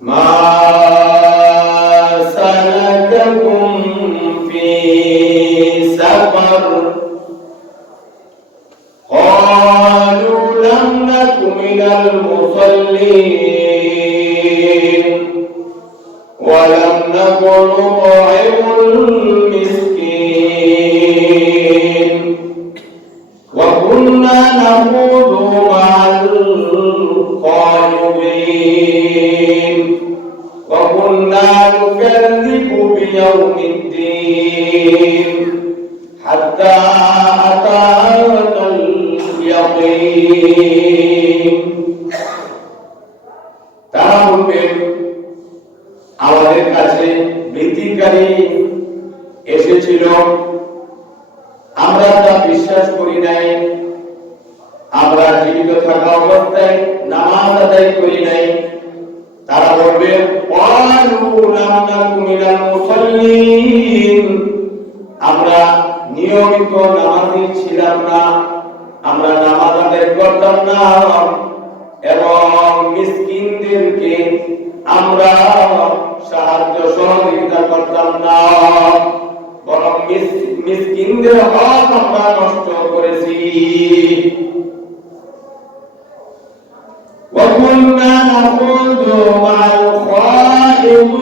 ما سلككم في سقر قالوا لم نك من المصلين ولم نك نطعم المسكين وكنا نخوض مع الخائضين وكنا نكذب بيوم الدين حتى أتانا اليقين তারা বলবেন আমাদের কাছে ভীতিকারী এসেছিল, আমরা তা বিশ্বাস করি নাই, আমরা জীবিত থাকা অবস্থায় নামাজ আদায় করি নাই। তারা বলবে আমরা নিয়মিত নামাজি ছিলাম না, আমরা নামাজ আদায় করতাম না এবং মিসকিনদেরকে আমরা সাহায্য সহযোগিতা করতাম না, বরং মিসকিনদের হক আমরা নষ্ট করেছি। وَكُنَّا نَخُوضُ مَعَ الْخَائِضِينَ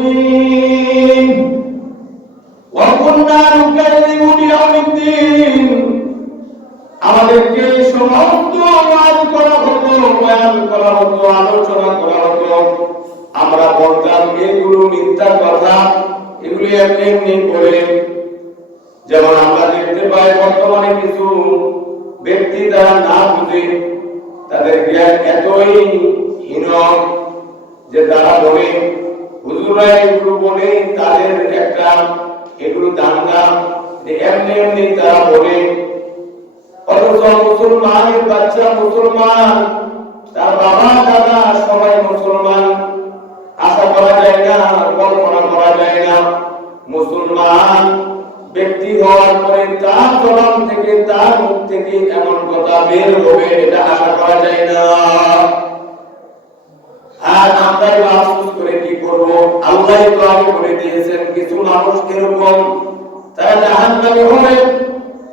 وَكُنَّا نُكَذِّبُ بِيَوْمِ الدِّينِ আমাদেরকে সমস্ত ওয়াজ করা হতো, বয়ান করা হতো, আলোচনা করা হতো, আমরা বলতাম এগুলো মিথ্যা কথা, এগুলো এমনি এমনি বলে। যেমন আমরা দেখতে পাই বর্তমানে কিছু ব্যক্তি যারা না বুঝে, তাদের জ্ঞান এতই হীন যে তারা বলে হুজুররা এগুলো বলে, তাদের একটা এগুলো দাঙ্গা, এমনি এমনি তারা বলে। অথচ মুসলমানের বাচ্চা মুসলমান, তার বাবা দাদা সবাই মুসলমান, আশা করা যায় না, কল্পনা করা যায় না মুসলমান ব্যক্তি হওয়ার পরে তার জবান থেকে, তার মুখ থেকে এমন কথা বের হবে, এটা আশা করা যায় না। আর আমরা আফসোস করে কি করব? আল্লাহ তো আগে বলে দিয়েছেন কিছু মানুষ এরকম, তারা জাহান্নামী হবে।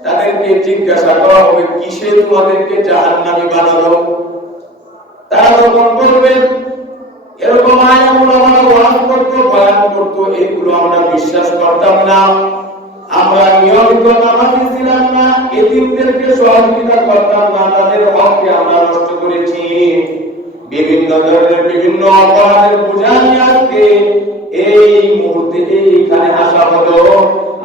তাদেরকে জিজ্ঞাসা করা হবে কিসে তোমাদেরকে জাহান্নামী বানালো? তারা তখন বলবে এরকম আয়াতগুলো আমরা ওয়াজ করতে, বয়ান করতে, এগুলো আমরা বিশ্বাস করতাম না, আমরা নিয়মিত নামাজি ছিলাম না, এতিমদেরকে সহযোগিতা করতাম না, তাদের হককে আমরা নষ্ট করেছি। বিভিন্ন ধরনের বিভিন্ন অপরাধের বোঝা নিয়ে আজকে এই মুহূর্তে এইখানে আসা হলো।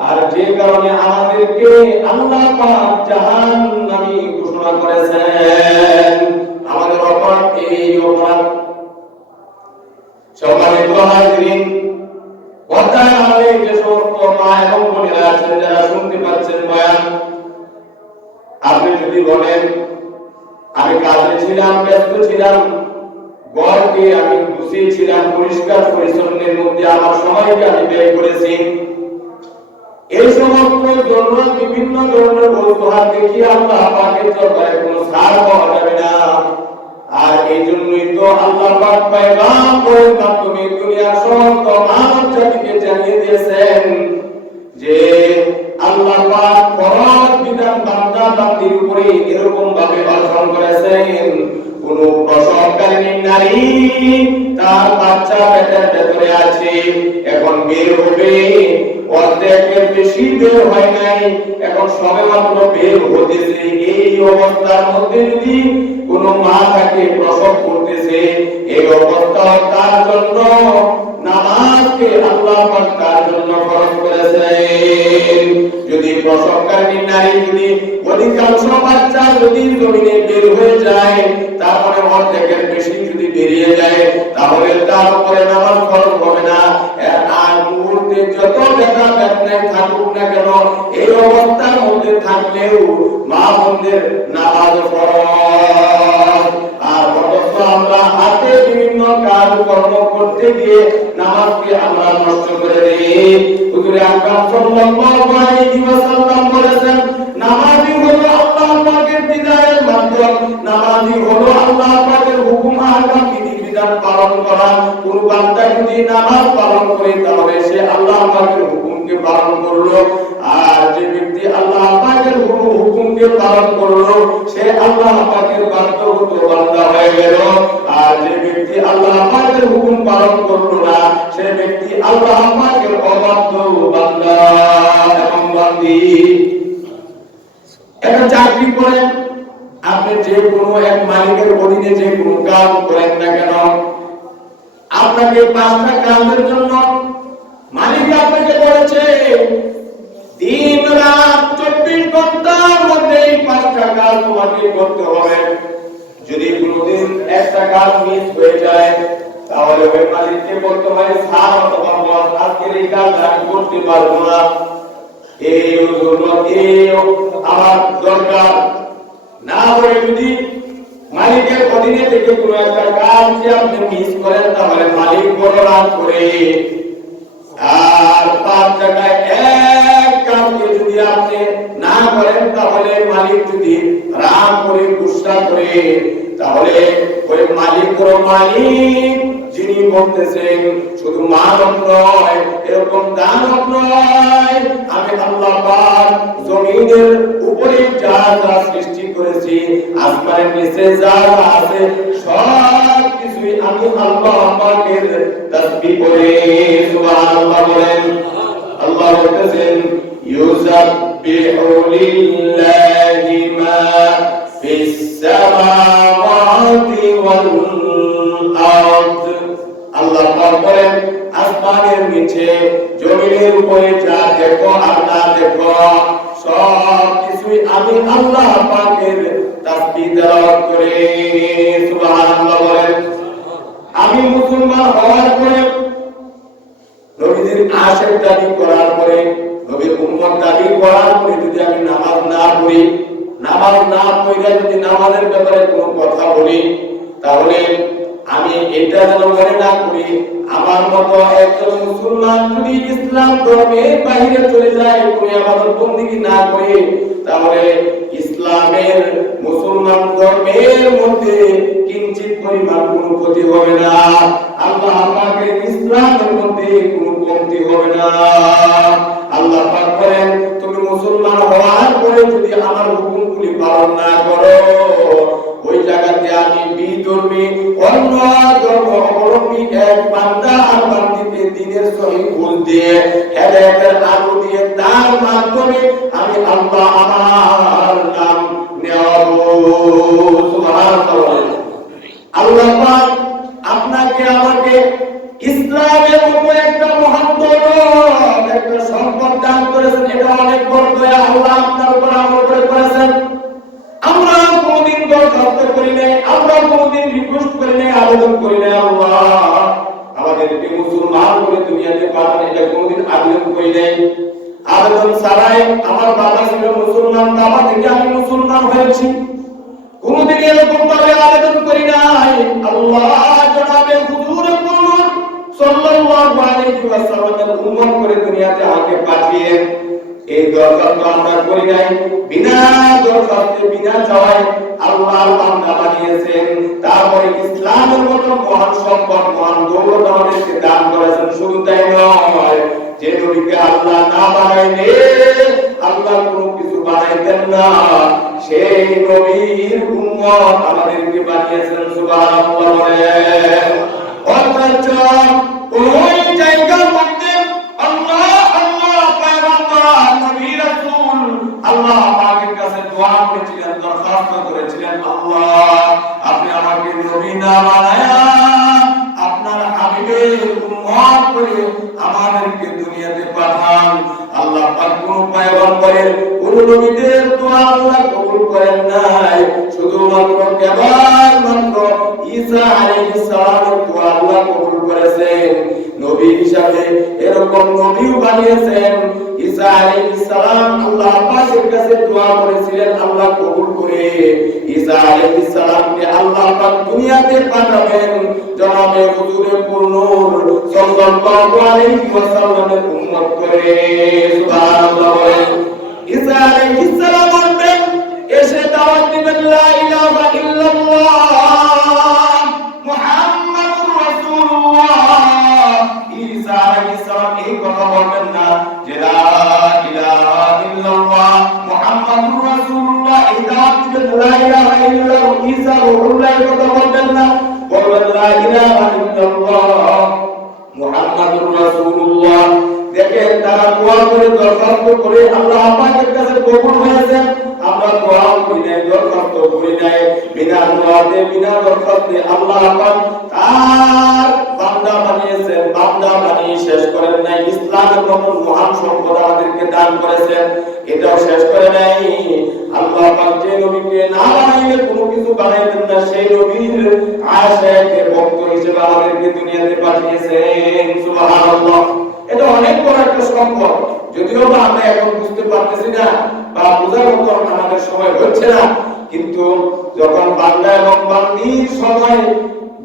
আর যে কারণে আমাদেরকে আল্লাহ পাক জাহান্নামী ঘোষণা করেছেন, আমাদের অপরাধ এই অপরাধ। সম্মানিত হাজিরিন, কথায় আমাদের যে সমস্ত মা এবং বোনেরা আছেন যারা শুনতে পাচ্ছেন বয়ান, আপনি যদি বলেন আমি কাজে ছিলাম, ব্যস্ত ছিলাম, ঘরকে আমি গুছিয়েছিলাম, পরিষ্কার পরিচ্ছন্নের মধ্যে আমার সময়কে আমি ব্যয় করেছি, এই সমস্ত জন্য বিভিন্ন ধরনের অজুহাত দেখিয়ে আল্লাহ পাকের দরবারে কোনো ছাড় পাওয়া যাবে না। আর এই জন্যই তো আল্লাহ পাক পয়গম্বরের মাধ্যমে দুনিয়ার সমস্ত মানব জাতিকে জানিয়ে দিয়েছেন যে আল্লাহ পাক ফরজ বিধান বান্দা বান্দির উপরে এরকম ভাবে বর্ষণ করেছেন, কোন প্রসবকালীন নারী তার বাচ্চা পেটের ভেতরে আছে, এখন বের হবে, অর্ধেকের বেশি বের হয় নাই, এখন সবে মাত্র বের হতেছে, এই অবস্থার মধ্যে যদি কোন মা থাকে প্রসব করতেছে, এই অবস্থা তার জন্য নামাজকে আল্লাহ পাক তার জন্য ফরজ করেছেন। যদি প্রসবকারী নারী যদি অধিকাংশ বাচ্চা যদি জমিনে বের হয়ে যায়, তারপরে অর্ধেকের বেশি যদি বেরিয়ে যায়, তাহলে তার উপরে নামাজ ফরজ হবে না। আর মুহূর্তে যত ব্যথা বেদনায় থাকুক না কেন, এই অবস্থার মধ্যে থাকলেও মা বোনদের নামাজ ফরজ। আর অথচ আমরা হাতে বিভিন্ন কাজ কর্ম করতে গিয়ে নামাজকে আমরা নষ্ট করে দিই। হুজুরে আকরাম সাল্লাল্লাহু আলাইহি ওয়াসাল্লাম বলেছেন, নামাজই হলো আল্লাহ পাকের দিদারের মাধ্যম, নামাজই হলো আল্লাহ পাকের হুকুম আহকাম বিধি বিধিবিধান পালন করা। কোন বান্দা যদি নামাজ পালন করে তাহলে সে আল্লাহ পাকের হুকুমকে পালন করলো, আর যে ব্যক্তি আল্লাহ পাকের হুকুমকে পালন করলো সে আল্লাহ পাকের বাধ্যগত বান্দা হয়ে গেল। আর যে ব্যক্তি আল্লাহ পাকের হুকুম পালন করলো না সে ব্যক্তি আল্লাহ পাকের অবাধ্য বান্দা এবং বান্দী। একটা চাকরি করেন, আপনি যে কোনো এক মালিকের অধীনে যে কোনো কাজ করেন না কেন, আপনাকে 5টা কাজের জন্য মালিক আপনাকে বলেছে দিন রাত 24 ঘন্টার মধ্যে এই 5টা কাজ তোমাকে করতে হবে। যদি কোনোদিন একটা কাজ মিস হয়ে যায় তাহলে ওই মালিককে বলতে হয় স্যার অথবা বস আজকের এই কাজ আমি করতে পারবো না, এই আমার দরকার না। বলে যদি মালিকের অধীনে থেকে কোনো একটা কাজ যে আপনি মিস করেন তাহলে মালিক বড় রাগ করে, আর 5 জায়গায় এক কাজকে যদি আপনি না করেন তাহলে মালিক যদি রাগ করে গুসা করে তাহলে ওই মালিক যিনি বলতেছেন শুধু মানব নয় এরকম দানব নয়, আমি আল্লাহ পাক জমিনের উপরে যা যা সৃষ্টি করেছি আসমানের নিচে যা যা আছে সব কিছুই আমি আল্লাহ পাকের তাসবিহ করে সুবহানাল্লাহ বলেন। আল্লাহ বলতেছেন ইউসাব্বিহু লিল্লাহি মা ফিস সামাওয়াতি ওয়াল আরদ। আল্লাহ পাক বলেন আসমানের নিচে জমিনের উপরে যা দেখো আর না দেখো সব কিছুই আমি আল্লাহ পাকের তাসবিহ তেলাওয়াত করে সুবহানাল্লাহ বলেন। আমি মুসলমান হওয়ার পরে নবীদের আশিক দাবি করার পরে নবীর উম্মত দাবি করার পরে যদি আমি নামাজ না পড়ি, নামাজ না পড়ে যদি নামাজের ব্যাপারে কোনো কথা বলি তাহলে আমি এটা যেন মনে না করি আমার মতো একজন মুসলমান যদি ইসলাম ধর্মের বাইরে চলে যায় কোনো ইবাদত বন্দেগী না করে তাহলে ইসলামের মুসলমান ধর্মের মধ্যে কিঞ্চিত পরিমাণ কোনো ক্ষতি হবে না, আল্লাহ পাকের ইসলামের মধ্যে কোনো কমতি হবে না। আল্লাহ পাক বলেন তুমি মুসলমান হওয়ার পরে যদি আমার হুকুমগুলি পালন না করো ওই জায়গাতে আমি বিধর্মী অন্য ধর্ম অবলম্বী এক বান্দা আর বান্দিকে দ্বীনের সহিহ বুঝ দিয়ে হেদায়েতের আলো দিয়ে তার মাধ্যমে আমি আল্লাহ আমার নাম নেব সুবহানাল্লাহ। আল্লাহ পাক আপনাকে আমাকে ইসলামের উপর একটা মহান দৌলত একটা সম্পদ দান করেছেন, এটা অনেক বড় দয়া আল্লাহ আপনার উপর আমল করে করেছেন। আমরা কোনদিন দরখাস্ত করি নাই, আমরা কোনদিন রিকোয়েস্ট করি নাই, আবেদন করি নাই আল্লাহ আমাদেরকে মুসলমান করে দুনিয়াতে পাঠান, এটা কোনদিন আবেদন করি নাই। আবেদন ছাড়াই আমার বাবা ছিল মুসলমান, বাবা থেকে আমি মুসলমান হয়েছি, কোনদিন এরকম ভাবে আবেদন করি নাই। আল্লাহ জনাবে হুজুর সাল্লাল্লাহু আলাইহি ওয়াসাল্লামের উম্মত করে দুনিয়াতে আমাকে পাঠিয়ে এই দরখাস্ত আমরা করি নাই, বিনা দরখাস্তে বিনা চাওয়ায় আল্লাহর বান্দা বানিয়েছেন। তারপরে ইসলামের মতো মহান সম্পদ মহান দৌলত আমাদেরকে দান করেছেন। শুধু তাই নয়, যে নবীকে আল্লাহ না বানাইলে আল্লাহ কোনো কিছু বানাইতেন না, সেই নবীর উম্মত আমাদেরকে বানিয়েছেন সুবহানাল্লাহ বলেন। অথচ ওই জায়গার মধ্যে আল্লাহ আল্লাহ পয়গম্বর নবী রাসূল আল্লাহ পাকের কাছে দোয়া করেছিলেন, দরখাস্ত করেছিলেন আল্লাহ আপনি আমাকে নবী না বানায়া আপনার হাবিবের উম্মত করে আমাদেরকে দুনিয়াতে পাঠান। আল্লাহ পাক কোন পয়গম্বরের কোন নবীদের দোয়া আল্লাহ কবুল করেন নাই, শুধুমাত্র কেবলমাত্র ঈসা আলাইহিস সালামের দোয়া আল্লাহ কবুল করেছেন। নবী হিসাবে এরকম নবীও বানিয়েছেন। ঈসা আলাইহিস সালাম আল্লাহ পাকের কাছে দোয়া করেছিলেন, আল্লাহ কবুল করে ঈসা আলাইহিস সালামকে আল্লাহ পাক দুনিয়াতে পাঠাবেন জনাবে হুজুরে নূর সাল্লাল্লাহু আলাইহি ওয়াসাল্লামের উম্মত করে সুবহানাল্লাহ বলেন। ঈসা আলাইহিস সালাম আসবেন, এসে দাওয়াত দিবেন লা ইলাহা ইল্লাল্লাহ মুহাম্মাদুর আস্তাগফিরুল্লাহ কথা বলবেন না, বলবেন লা ইলাহা ইল্লাল্লাহ মুহাম্মাদুর রাসূলুল্লাহ। দেখেন তারা দোয়া করে দরখাস্ত করে আল্লাহ পাকের কাছে কবুল হয়েছে। আমরা দোয়া করি নাই, দরখাস্ত করি নাই, বিনা দোয়াতে বিনা দরখাস্তে আল্লাহ পাক তার বান্দা বানিয়েছেন, বান্দা বানিয়ে শেষ করেন নাই। ইসলামের মতো মহান সম্পদ আমাদেরকে দান করেছেন, এটাও শেষ করে নাই। আল্লাহ পাক যে নবীকে না বানাইলে কোনো কিছু বানাইতেন না, সেই নবীর আশিকের ভক্ত হিসেবে আমাদেরকে দুনিয়াতে পাঠিয়েছেন। সুবহানাল্লাহ। এটা অনেক বড় একটা সম্পদ, যদিও বা আমরা এখন বুঝতে পারতেছি না বা বোঝার মতো আমাদের সময় হচ্ছে না, কিন্তু যখন বান্দা এবং বান্দির সময়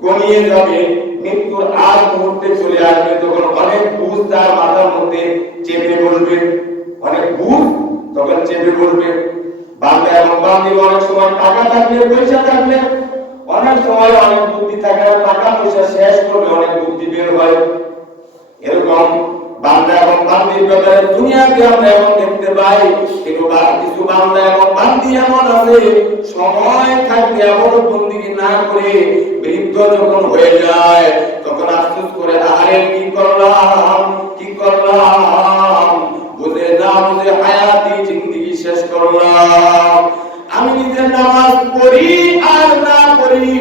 গনিয়ে যাবে, মৃত্যুর আগ মুহূর্তে চলে আসবে, তখন অনেক বুঝ তার মাথার মধ্যে চেপে বসবে, অনেক বুঝ তখন চেপে বসবে। বান্দা এবং বান্দির অনেক সময় টাকা থাকলে, পয়সা থাকলে, অনেক সময় অনেক বুদ্ধি থাকে, টাকা পয়সা শেষ করলে অনেক বুদ্ধি বের হয়। এরকম বান্দা এবং বান্দির ব্যাপারে দুনিয়াতে আমরা এমন দেখতে পাই, কিছু বান্দা এবং বান্দি এমন আছে সময় থাকতে এমন বন্দিগি না করে বৃদ্ধ যখন হয়ে যায় তখন আফসোস করে, আরে কি করলাম কি করলাম, বুঝে না বুঝে হায়াতি জিন্দেগি শেষ করলাম। আমি নিজে নামাজ পড়ি আর না পড়ি,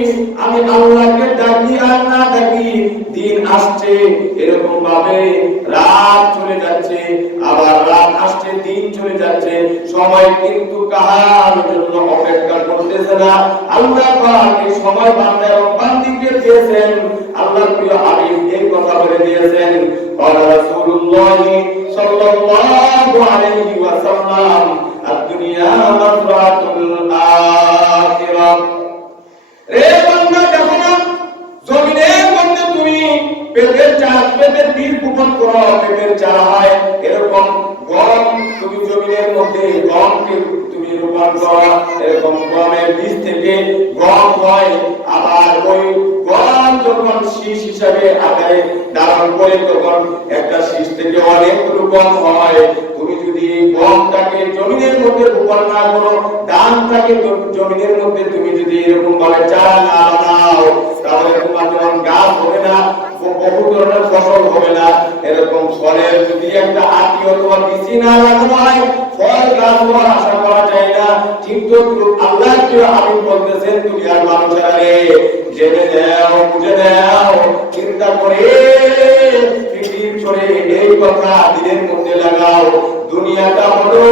আমি আল্লাহকে ডাকি আর না ডাকি, দিন আসছে এরকম ভাবে রাত চলে যাচ্ছে, আবার রাত আসছে দিন চলে যাচ্ছে, সময় কিন্তু কাহার জন্য অপেক্ষা করতেছে না। আল্লাহ পাক এই সময় বান্দা এবং বান্দিকে দিয়েছেন। আল্লাহর প্রিয় হাবিব এই কথা বলে দিয়েছেন, ক্বালা রাসূলুল্লাহ সাল্লাল্লাহু আলাইহি ওয়াসাল্লাম, আদ-দুনিয়া মাযরাতুল আখিরাহ। রে বান্দা, দেখো না জমিনের মধ্যে তুমি পেঁপের চাষ, পেঁপের বীজ বপন করো, পেঁপের চারা হয়। এরকম গম তুমি জমিনের মধ্যে গমকে তুমি রোপণ করো, এরকম গমের বীজ থেকে গম হয়। আবার ওই গম যখন শীষ হিসাবে আকারে ধারণ করে তখন একটা শীষ থেকে অনেকগুলো গম হয়। তুমি যদি গমটাকে জমিনের মধ্যে রোপণ না করো, ধানটাকে জমিনের মধ্যে তুমি যদি এরকম ভাবে চারা না বানাও, তাহলে তোমার যেমন গাছ হবে না, বহু ধরনের ফসল হবে না। এরকম ফলের যদি একটা আটি অথবা বীজ না লাগানো হয়, ফল গাছ হওয়ার আশা করা যায় না। কিন্তু আল্লাহ কি আমি বলতেছেন, তুমি আর মানুষেরা রে জেনে নাও, বুঝে নাও, চিন্তা করে ফিকির করে এই কথা দিনের মধ্যে লাগাও। দুনিয়াটা হলো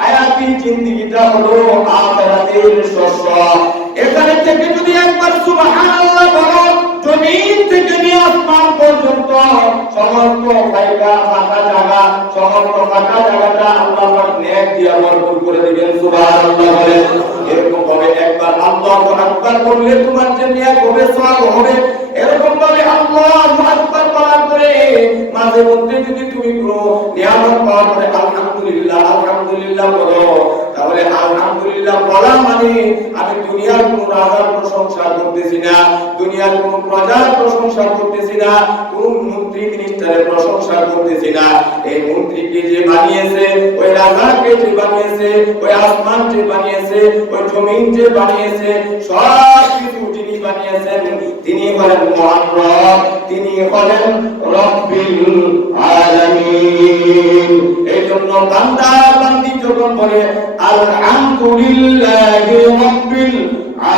হায়াতি, জিন্দেগিটা হলো আখিরাতের শস্য। এখানে থেকে যদি একবার সুবহানাল্লাহ বলো, জমিন থেকে নিয়ে আসমান পর্যন্ত সমস্ত ফাঁকা জায়গা, সমস্ত ফাঁকা জায়গাটা আল্লাহ পাক নেক দিয়ে ভরপুর করে দিবেন। সুবহানাল্লাহ বলেন। এরকম ভাবে একবার আল্লাহু আকবার বললে তোমার যে নেক হবে, সওয়াব হবে। এরকম ভাবে আল্লাহু আকবার বলার পরে মাঝে মধ্যে যদি তুমি কোনো নিয়ামত পাওয়ার পরে আলহামদুলিল্লাহ আলহামদুলিল্লাহ বলো, তাহলে আলহামদুলিল্লাহ বলা মানে আমি দুনিয়ার কোন রাজার প্রশংসা করতেছি না, দুনিয়ার কোন প্রজার প্রশংসা করতেছি না, কোন মন্ত্রী মিনিস্টারের প্রশংসা করতেছি না। এই মন্ত্রীকে যে বানিয়েছে, ওই রাজাকে যে বানিয়েছে, ওই আসমান যে বানিয়েছে, ওই জমিন যে বানিয়েছে, সব কিছু যিনি বানিয়েছেন তিনি হলেন মহান রব, তিনি হলেন রব্বিল আলামিন। এই জন্য বান্দা বান্দি যখন বলে আলহামদুলিল্লাহি রাব্বিল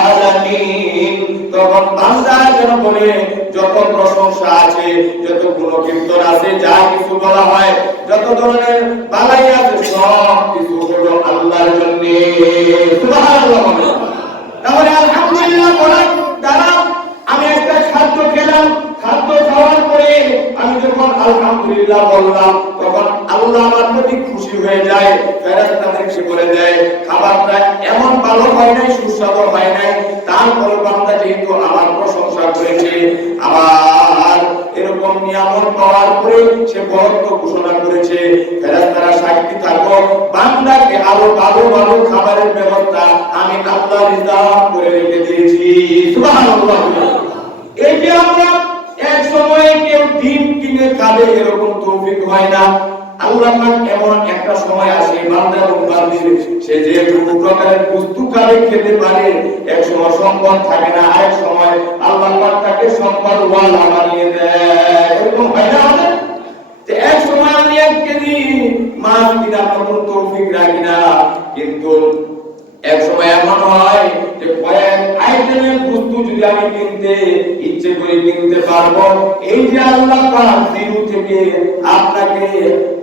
আলামিন, তখন বান্দা যেন বলে যত প্রশংসা আছে, যত গুণকীর্তন আছে, যা কিছু বলা হয়, যত ধরনের বালাই আছে, সব কিছু হলো আল্লাহর জন্য। সুবহানাল্লাহ। তাহলে আলহামদুলিল্লাহ বলার দ্বারা আমি একটা খাদ্য খেলাম, খাদ্য খাওয়ার পরে আমি যখন আলহামদুলিল্লাহ বললাম, তখন আল্লাহ আমার প্রতি খুশি হয়ে যায়, ফেরেশতাদের সে বলে দেয় খাবারটা এমন ভালো হয় নাই, সুস্বাদু হয় নাই, তারপরে বান্দা যেহেতু আমার প্রশংসা করেছে, আবার এরকম নিয়ামত পাওয়ার পরে সে বরত্ব ঘোষণা করেছে, ফেরেশতারা সাক্ষী থাকো, বান্দাকে আরো ভালো ভালো খাবারের ব্যবস্থা আমি আল্লাহ রিজার্ভ করে রেখে দিয়েছি। সুবহানাল্লাহ। এই যে আমরা এক সময়ে কেউ ডিম কিনে খাবে এরকম তৌফিক হয় না, আল্লাহ পাক এমন একটা সময় আসে বান্দা এবং বান্দির সে যে প্রকারের বস্তু খাবে খেতে পারে, এক সময় সম্পদ থাকে না, আরেক সময় আল্লাহ পাক তাকে সম্পদ ওয়ালা বানিয়ে দেয়। এরকম হয় না আমাদের যে এক সময় আমি 1 কেজি মাছ কেনার মতো তৌফিক রাখি না, কিন্তু এক সময় এমন হয় যে কয়েক আইটেমের বস্তু যদি আমি কিনতে ইচ্ছে করে কিনতে পারবো। এই যে আল্লাহ পাক জিরো থেকে আপনাকে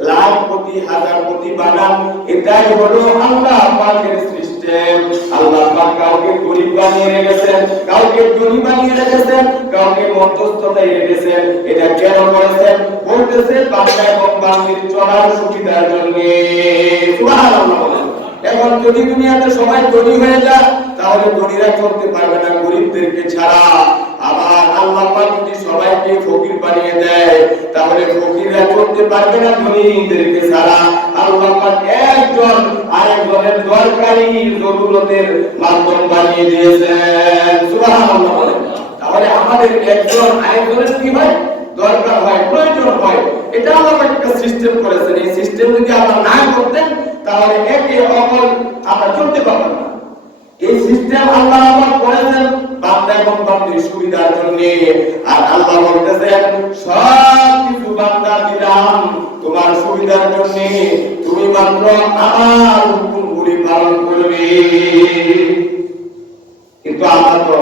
লাখ কোটি হাজার কোটি বানান, এটাই হলো আল্লাহ পাকের সিস্টেম। আল্লাহ পাক কাউকে গরিব বানিয়ে রেখেছেন, কাউকে ধনী বানিয়ে রেখেছেন, কাউকে মধ্যস্থতায় রেখেছেন। এটা কেন করেছেন? বলতেছে বান্দা এবং বান্দির চলার সুবিধার জন্য। সুবহানাল্লাহ। এখন যদি দুনিয়াতে সবাই ধনী হয়ে যায় তাহলে ধনীরা চলতে পারবে না গরিবদেরকে ছাড়া। আবার আল্লাহ পাক যদি সবাইকে ফকির বানিয়ে দেয় তাহলে ফকিররা চলতে পারবে না ধনীদেরকে ছাড়া। আল্লাহ পাক একজন আরেকজনের দরকারি জরুরতের মাধ্যম বানিয়ে দিয়েছেন। সুবহানাল্লাহ। তাহলে আমাদের একজন আরেকজনের কি হয়? দরকার হয়, প্রয়োজন হয়। এটা আল্লাহ একটা সিস্টেম করেছেন। এই সিস্টেম যদি আল্লাহ না করতেন তাহলে একে অপর আমরা চলতে পারতাম না। এই সিস্টেম আল্লাহ আবার করেছেন বান্দা এবং বান্দির সুবিধার জন্য। আর আল্লাহ বলতেছেন সব কিছু বান্দা দিলাম তোমার সুবিধার জন্য, তুমি মাত্র আমার হুকুমগুলি পালন করবে। কিন্তু আমরা তো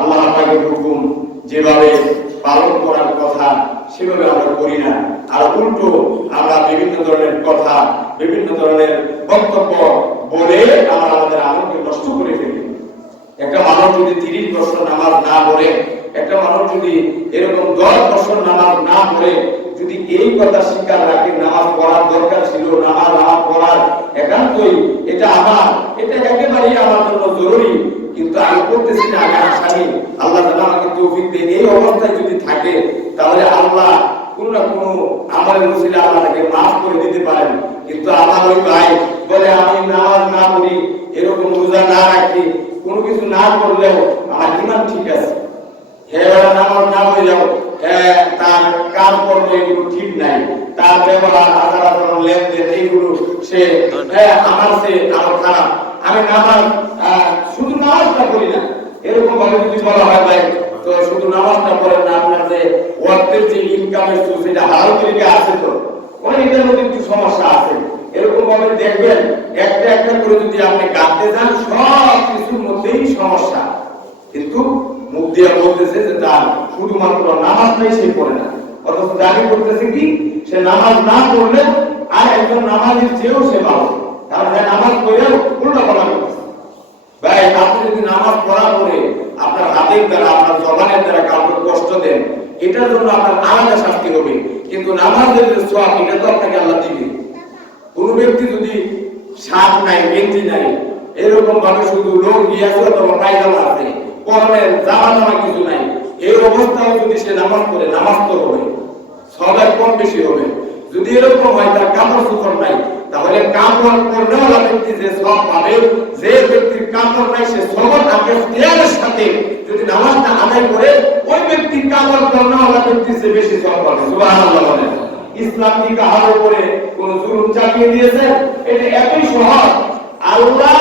আল্লাহ পাকের হুকুম যেভাবে পালন করার কথা সেভাবে আমরা করি না। আর উল্টো আমরা বিভিন্ন ধরনের কথা, বিভিন্ন ধরনের বক্তব্য বলে আমরা আমাদের আমলকে নষ্ট করে ফেলি। একটা মানুষ যদি 30 বছর নামাজ না পড়ে, একটা মানুষ যদি এরকম 10 বছর নামাজ না পড়ে যদি এই কথা স্বীকার রাখে নামাজ পড়ার দরকার ছিল, নামাজ পড়ার একান্তই এটা আমার, এটা একেবারেই আমার জন্য জরুরি, কিন্তু আমি করতেছি না, আমি আসামি, আল্লাহ তাআলা আমাকে তৌফিক দেন, এই অবস্থায় যদি থাকে তাহলে আল্লাহ কোন না কোন আমলের ওসিলা আল্লাহ তাকে মাফ করে দিতে পারেন। কিন্তু আমার ওই ভাই বলে আমি নামাজ না পড়ি, এরকম রোজা না রাখি, কোনো কিছু না করলেও আমার ঈমান ঠিক আছে, হ্যাঁ নামাজ না পড়ে যাও, হ্যাঁ তার কাজ কর্ম এগুলো ঠিক নাই, তার ব্যবহার আচার আচরণ লেনদেন এইগুলো সে হ্যাঁ আমার সে আরো খারাপ, আমি নামাজ শুধু নামাজটা করি না, এরকম ভাবে যদি বলা হয় ভাই তো শুধু নামাজটা পড়েন না, আপনার যে ওয়াক্তের যে ইনকামের সোর্স এটা হারাম তরিকে আছে, তো মানে এটার মধ্যে একটু সমস্যা আছে। এরকম ভাবে দেখবেন একটা একটা করে যদি আপনি গাঁথতে যান সব কিছুর মধ্যেই সমস্যা, কিন্তু মুখ দিয়ে বলতেছে যে তার শুধুমাত্র নামাজটাই সে পড়ে না, অথচ দাবি করতেছে কি সে নামাজ না পড়লে আর একজন নামাজের চেয়েও সে ভালো, কারণ সে নামাজ পড়েও উল্টা বলা করতেছে। ভাই আপনি যদি নামাজ পড়া পড়ে আপনার হাতের দ্বারা আপনার জবানের দ্বারা কাউকে কষ্ট দেন, এটার জন্য আপনার আলাদা শাস্তি হবে, কিন্তু নামাজের যে সওয়াব এটা তো আপনাকে আল্লাহ দিবে। কোন ব্যক্তি যদি শার্ট নাই, গেঞ্জি নাই, এরকম ভাবে শুধু লোক গিয়েছে অথবা পায়জামা আছে, পরনের জামা কিছু নাই, এই অবস্থায় যদি সে নামাজ পড়ে নামাজ তো হবে, সবার কম বেশি হবে। যদি এরকম হয় তার কাপড় চোপড় নাই, তাহলে কাপড় পরনেওয়ালা ব্যক্তি যে সব পাবে, যে ব্যক্তির কাপড় নাই সে সবার আগে ইখতিয়ারের সাথে যদি নামাজটা আদায় করে ওই ব্যক্তির কাপড় পরনেওয়ালা ব্যক্তি সে বেশি সব পাবে। সুবহানাল্লাহ বলেন। ইসলাম কি কাহার উপরে কোন জুলুম চাপিয়ে দিয়েছে? এটা এতই সহজ। আল্লাহ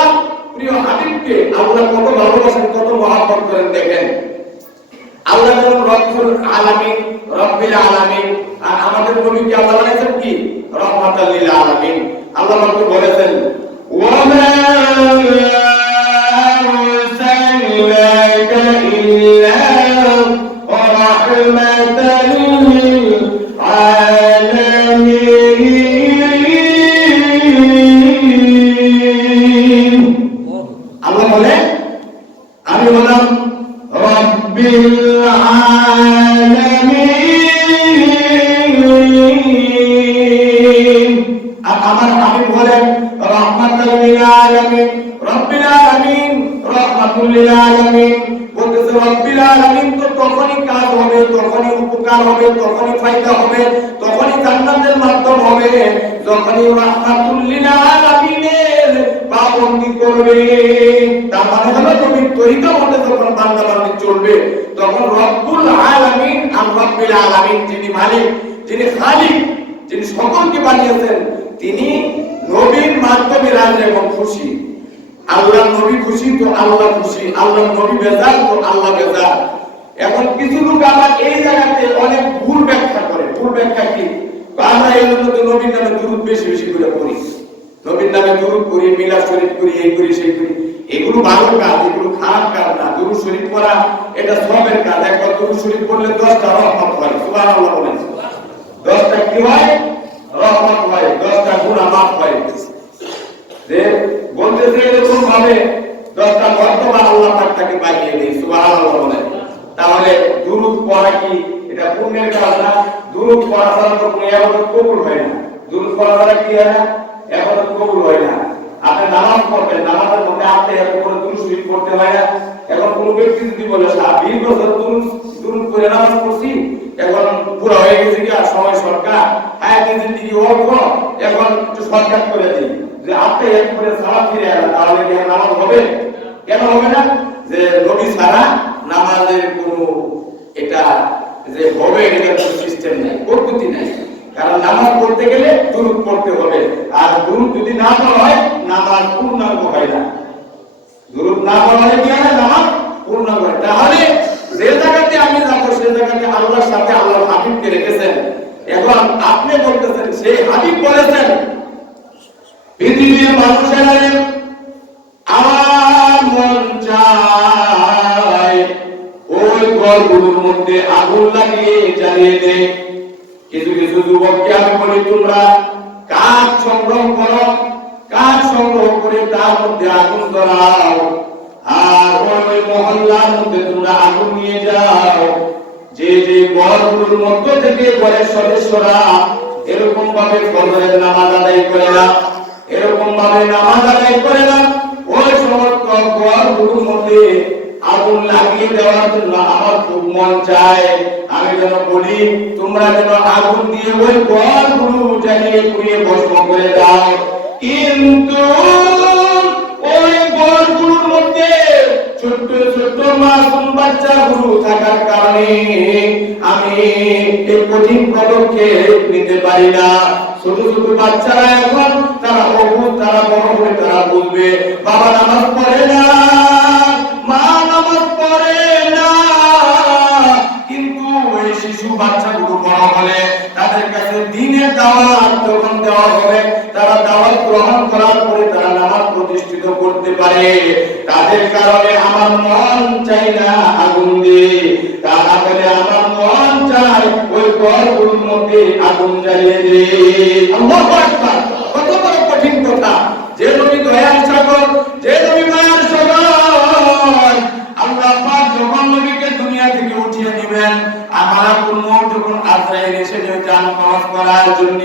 প্রিয় হাবিবকে আল্লাহ কত ভালোবাসেন, কত মহব্বত করেন দেখেন। আল্লাহ যেমন রব্বুল আলামিন, রব্বিল আলামিন, আর আমাদের নবীকে আল্লাহ বানাইছেন কি রাহমাতাল লিল আলামিন। আল্লাহ পাক বলেছেন ওয়া মা আরসালনাকা ইল্লা রাহমাতাল লিল আলামিন। আল্লাহ বলে আমি হলাম রব্বিল আলামিন, আর আমার হাবিব হলেন রাহমাতুল লিল আলামিন। রব্বিল আলামিন রাহমাতুল লিল আলামিন বলতেছে রব্বিল আলামিন তো তখনই কাজ হবে, তখনই উপকার হবে, তখনই ফায়দা হবে, তখনই জান্নাতের মাধ্যম হবে যখনই রাহমাতুল লিল আলামিনের পাবন্দি করবে। তার মানে হলো নবীর তরিকা মতে যখন বান্দা বান্দি চলবে তখন রব্বুল আলামিন আর রব্বিল আলামিন যিনি মালিক, যিনি খালিক, যিনি সকলকে বানিয়েছেন, তিনি নবীর মাধ্যমে রাজি এবং খুশি। আল্লাহ নবী খুশি তো আল্লাহ খুশি, আল্লাহ নবী বেজার তো আল্লাহ বেজার। এখন কিছু লোক আবার এই জায়গাতে অনেক ভুল ব্যাখ্যা করে। ভুল ব্যাখ্যা কি? আমরা এই জন্য তো নবীর নামে দুরূদ বেশি বেশি করে পড়ি, নবীর নামে দুরূদ করি, মিলাদ শরীফ করি, এই করি সেই করি। এগুলো ভালো কাজ, এগুলো খারাপ কাজ না। দুরূদ শরীফ পড়া এটা সবের কাজ। একবার দুরূদ শরীফ পড়লে 10টা রহমত হয়। সুবহানাল্লাহ বলেন। 10টা কি হয়? রহমত হয়, 10টা গুনাহ মাফ হয়। যে বলতেছে এরকম ভাবে 10টা মর্তবা আল্লাহ পাক তাকে বানিয়ে দেয়। সুবহানাল্লাহ বলেন। তাহলে দুরূদ পড়া কি এটা পুণ্যের কাজ না? দুরূদ পড়া ছাড়া তো কোনো ইবাদত কবুল হয় না। দুরূদ পড়া ছাড়া কি হয় না? ইবাদত কবুল হয় না। আপনি নামাজ পড়বেন, নামাজের মধ্যে আপনি এত করে দুরূদ শরীফ পড়তে হয় না। এখন কোন ব্যক্তি যদি বলে 20 বছর দুরূদ করে নামাজ পড়ছি, এখন পুরো হয়ে গেছে কি আর সময় শর্টকাট, হায়াতের জিন্দেগি অল্প, এখন একটু শর্টকাট করে দিই, যে আপনি এক করে সালাত ফিরে এলেন, তাহলে কি নামাজ হবে? কেন হবে না? যে নবী ছাড়া নামাজের কোনো এটা যে হবে এটা কোনো সিস্টেম নাই, পদ্ধতি নাই। কারণ নামাজ পড়তে গেলে দুরূদ পড়তে হবে, আর দুরূদ যদি না পড়া হয় নামাজ পূর্ণাঙ্গ হয় না। দুরূদ না পড়া হয় কি হয়? নামাজ পূর্ণাঙ্গ হয়। তাহলে যে জায়গাতে আমি যাবো সেই জায়গাতে আল্লাহর সাথে আল্লাহর হাবিবকে রেখেছেন। এখন আপনি বলতেছেন সেই হাবিব বলেছেন পৃথিবীর মানুষেরা আমার মন চায় ওই ঘরগুলোর মধ্যে আগুন লাগিয়ে জ্বালিয়ে দে। কিছু কিছু যুবককে আমি বলি তোমরা কাঠ সংগ্রহ করো, কাঠ সংগ্রহ করে তার মধ্যে আগুন ধরাও, আর ওই মহল্লার মধ্যে তোমরা আগুন নিয়ে যাও। যে যে ঘরগুলোর মধ্য থেকে ঘরের সদস্যরা এরকম ভাবে ফজরের নামাজ আদায় করে না, এরকম ভাবে নামাজ আদায় করে না, ওই সমস্ত ঘরগুলোর মধ্যে আগুন লাগিয়ে দেওয়ার জন্য আমার খুব মন চায়। আমি যেন বলি তোমরা যেন আগুন দিয়ে ওই ঘরগুলো জ্বালিয়ে পুড়িয়ে ভস্ম করে দাও। কিন্তু ওই ঘরগুলোর মধ্যে ছোট্ট ছোট্ট মাসুম বাচ্চাগুলো থাকার কারণে আমি এই কঠিন পদক্ষেপ নিতে পারি না। ছোট ছোট বাচ্চারা এখন তারা অবুঝ, তারা বড় হয়ে তারা বুঝবে বাবা নামাজ পড়ে না, মা নামাজ পড়ে না। কিন্তু ওই শিশু বাচ্চাগুলো বড় হলে তাদের কাছে দ্বীনের দাওয়াত যখন দেওয়া হবে, তারা দাওয়াত গ্রহণ করার পরে তারা নামাজ প্রতিষ্ঠিত করতে পারে। তাদের কারণে আমার মন চাই না আগুন দিয়ে, তারা বলে আমার মন চাই ওই ঘরগুলোর মধ্যে আগুন জ্বালিয়ে দে। আল্লাহু আকবার! কত বড় কঠিন কথা! যে নবী দয়ার সাগর, যে নবী মায়ার সাগর, আল্লাহ পাক যখন নবীকে দুনিয়া থেকে উঠিয়ে নেবেন, আমার উম্মত যখন আজরাইল এসে জান কবজ করার জন্য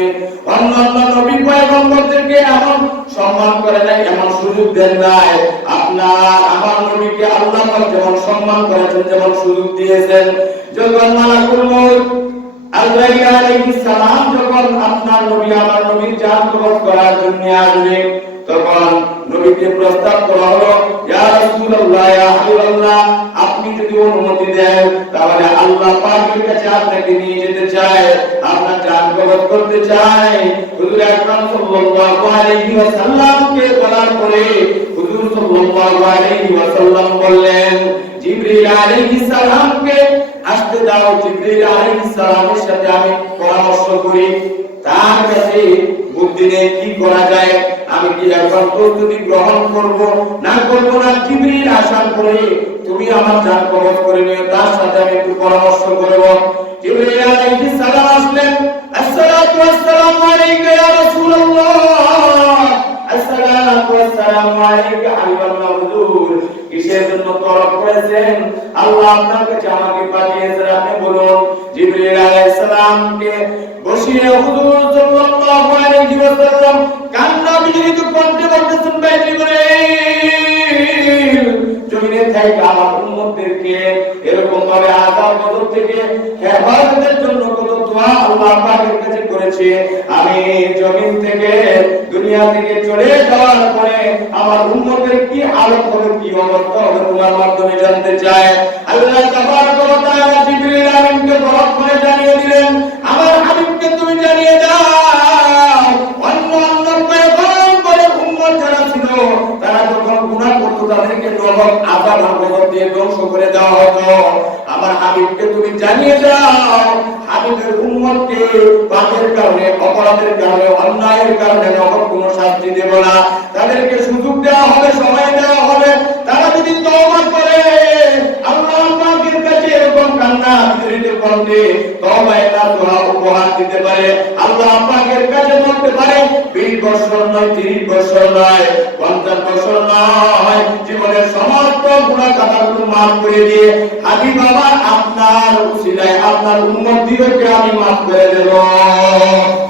অন্যান্য নবী পয়গম্বরদেরকে এমন সম্মান করে নাই, এমন সুযোগ দেন নাই। আপনার আমার নবীকে আল্লাহ পাক যেমন সম্মান করেছেন, যেমন সুযোগ দিয়েছেন, যখন মালাকুল মউত আজরাইল আলাইহিস সালাম যখন আপনার নবী আমার নবীর জান কবজ করার জন্য আসবে, তখন নবীকে প্রস্তাব করা হলো, ইয়া রাসূলুল্লাহ, ইয়া হাবিবাল্লাহ, আপনি যদি অনুমতি দেন তাহলে আল্লাহ পাকের কাছে আপনাকে নিয়ে যেতে চাই, আপনার জান কবজ করতে চাই। হুজুর আকরাম সাল্লাল্লাহু আলাইহি ওয়াসাল্লামকে বলার পরে হুজুর সাল্লাল্লাহু আলাইহি ওয়াসাল্লাম বললেন, জিবরিল আলাইহিস সালামকে আসতে দাও, জিবরিল আলাইহিস সালামের সাথে আমি পরামর্শ করি, তার কাছে বুদ্ধি নেই কি করা যায়, আমি কি এখন প্রস্তুতি গ্রহণ করব না করব না। জিবরিল আসার পরে তুমি আমার জান কবজ করে নিও, তার সাথে আমি একটু পরামর্শ করব। জিবরিল আলাইহিস সালাম আসলেন, আসসালাতু ওয়াসসালামু আলাইকা ইয়া রাসূলুল্লাহ, আসসালাতু ওয়াসসালামু আলাইকা হাবিবাল্লাহ। হুজুর কিসের জন্য তলব করেছেন? আল্লাহ আপনার কাছে আমাকে পাঠিয়েছেন, আপনি বলুন। জিবরিল আলাইহিস সালামকে বসিয়ে হুজুর সাল্লাল্লাহু আলাইহি ওয়াসাল্লাম কান্না বিজড়িত কণ্ঠে বলতেছেন, ভাই জিবরিল, জমিনে থেকে আমার উম্মতদেরকে এরকম ভাবে আযাব গজব থেকে হেফাজতের জন্য কত দোয়া আল্লাহ পাকের কাছে করেছে। আমি জমিন থেকে দুনিয়া থেকে চলে যাওয়ার পরে আমার উম্মতের কি হালত হবে, কি অবস্থা হবে তোমার মাধ্যমে জানতে চাই। আল্লাহ তাবারক ওয়া তাআলা জিবরিল আমিনকে বরফ করে জানিয়ে দিলেন, আমার হাবিবকে তুমি জানিয়ে দাও দাও হাবিবের উম্মতকে পাপের কারণে, অপরাধের কারণে, অন্যায়ের কারণে নগদ কোনো শাস্তি দেব না। তাদেরকে সুযোগ দেওয়া হবে, সময় দেওয়া হবে। তারা যদি তওবা করে আল্লাহ পাকের কাছে এরকম কান্না বিদরিত কণ্ঠে তওবায়ে নাসুহা উপহার দিতে পারে, আল্লাহ পাকের কাছে বলতে পারে 20 বছর নয়, 30 বছর নয়, 50 বছর নয়, জীবনের সমস্ত গুনাহ খাতাগুলো মাফ করে দিয়ে হাবিব আমার আপনার উসিলায় আপনার উম্মতদেরকে আমি মাফ করে দেব।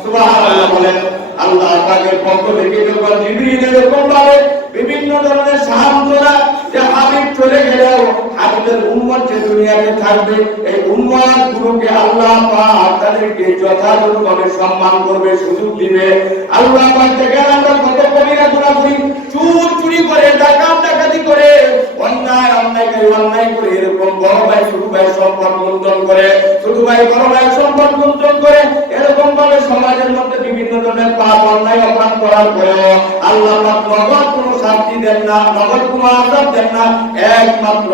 সুবহানাল্লাহ বলেন। আল্লাহ পাকের পক্ষ থেকে যখন জিবরিল এরকম ভাবে বিভিন্ন ধরনের সাহায্যরা যে হাবিব চলে গেলেও হাবিবের উম্মত যে দুনিয়াতে থাকবে, এই উম্মত গুলোকে আল্লাহ পাক তাদেরকে যথাযথভাবে সম্মান করবে, সুযোগ দিবে। আল্লাহ পাক দেখেন আমরা কত কবিরা গুনাহ করি, চুরি করে, ডাকাতি করে, অন্যায় করে, এরকম বড় ভাই ছোট ভাই সম্পদ লুণ্ঠন করে, ছোট ভাই বড় ভাই সম্পদ লুণ্ঠন করে, এরকম ভাবে সমাজের মধ্যে বিভিন্ন ধরনের পাপ অন্যায় অপরাধ করার পরেও আল্লাহ পাক নগদ কোনো শাস্তি দেন না, নগদ কোনো আযাব দেন না। একমাত্র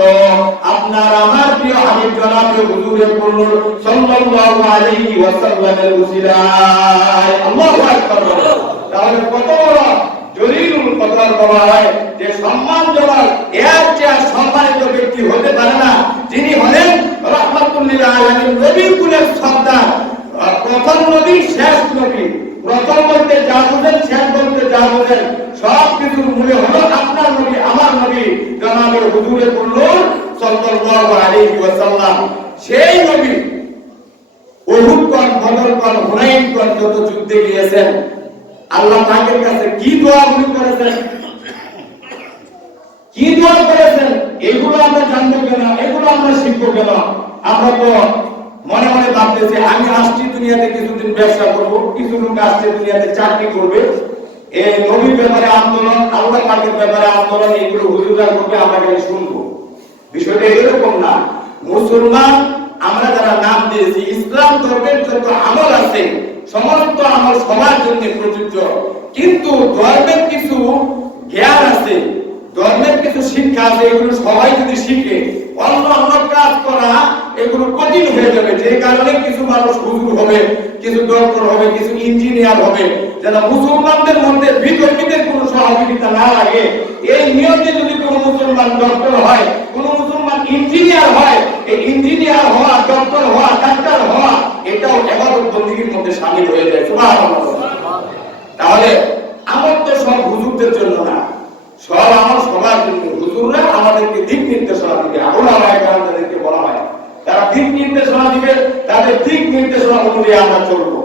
আপনার আমার প্রিয় হাবিব জনাবে হুজুরে কুল্লুর সাল্লাল্লাহু আলাইহি ওয়াসাল্লামের উসিলায়। আল্লাহু আকবার। তাহলে কত বড় জলিলুল কদর বলা হয় যে সম্মানজনক, এর চেয়ে সম্মানিত ব্যক্তি হতে পারে না, যিনি হলেন রাহমাতুল লিল আলামিন, নবী কুলের সর্দার, প্রথম নবী, শেষ নবী। প্রথম বলতে যা বুঝেন, শেষ বলতে যা বুঝেন, সব কিছুর মূলে হলো আপনার নবী, আমার নবী জনাবে হুজুরে কুল্লুর সাল্লাল্লাহু আলাইহি ওয়াসাল্লাম। সেই নবী উহুদ কোন, বদর কোন, হুনাইন কোন যত যুদ্ধে গিয়েছেন, আল্লাহ পাকের কাছে কি দোয়া করেছেন, কি দোয়া করেছেন, এগুলো আমরা জানবো কেন, এগুলো আমরা শিখবো কেন? আমরা তো মনে মনে ভাবতেছি আমি আসছি দুনিয়াতে কিছুদিন ব্যবসা করব, কিছু লোক আসছে দুনিয়াতে চাকরি করবে, এই নবীর ব্যাপারে আন্দোলন, আল্লাহ পাকের ব্যাপারে আন্দোলন, এগুলো হুজুররা করবে, আমরা কেন শুনবো? বিষয়টা এরকম না। মুসলমান আমরা যারা নাম দিয়েছি, ইসলাম ধর্মের যত আমল আছে সমস্ত আমল সবার জন্য প্রযোজ্য, কিন্তু ধর্মের কিছু জ্ঞান আছে, ধর্মের কিছু শিক্ষা আছে, এগুলো সবাই যদি শিখে অন্য কাজ করা এগুলো কঠিন হয়ে যাবে। যে কারণে কিছু মানুষ হুজুর হবে, কিছু ডক্টর হবে, কিছু ইঞ্জিনিয়ার হবে, যেন মুসলমানদের মধ্যে বিতর্কিতের কোনো সহযোগিতা না লাগে। এই নিয়মে যদি কোনো মুসলমান ডক্টর হয়, কোনো মুসলমান ইঞ্জিনিয়ার হয়, এই ইঞ্জিনিয়ার হওয়া, ডক্টর হওয়া, ডাক্তার হওয়া এটাও ইবাদত বন্দেগীর মধ্যে শামিল হয়ে যায়। সুবহানাল্লাহ। তাহলে আমল তো সব হুজুরদের জন্য না, সব আমল সবার জন্য। হুজুররা আমাদেরকে দিক নির্দেশনা দিবে, ওলামায়ে কেরাম যাদেরকে বলা হয়, তারা দিক নির্দেশনা দিবে, তাদের দিক নির্দেশনা অনুযায়ী আমরা চলবো।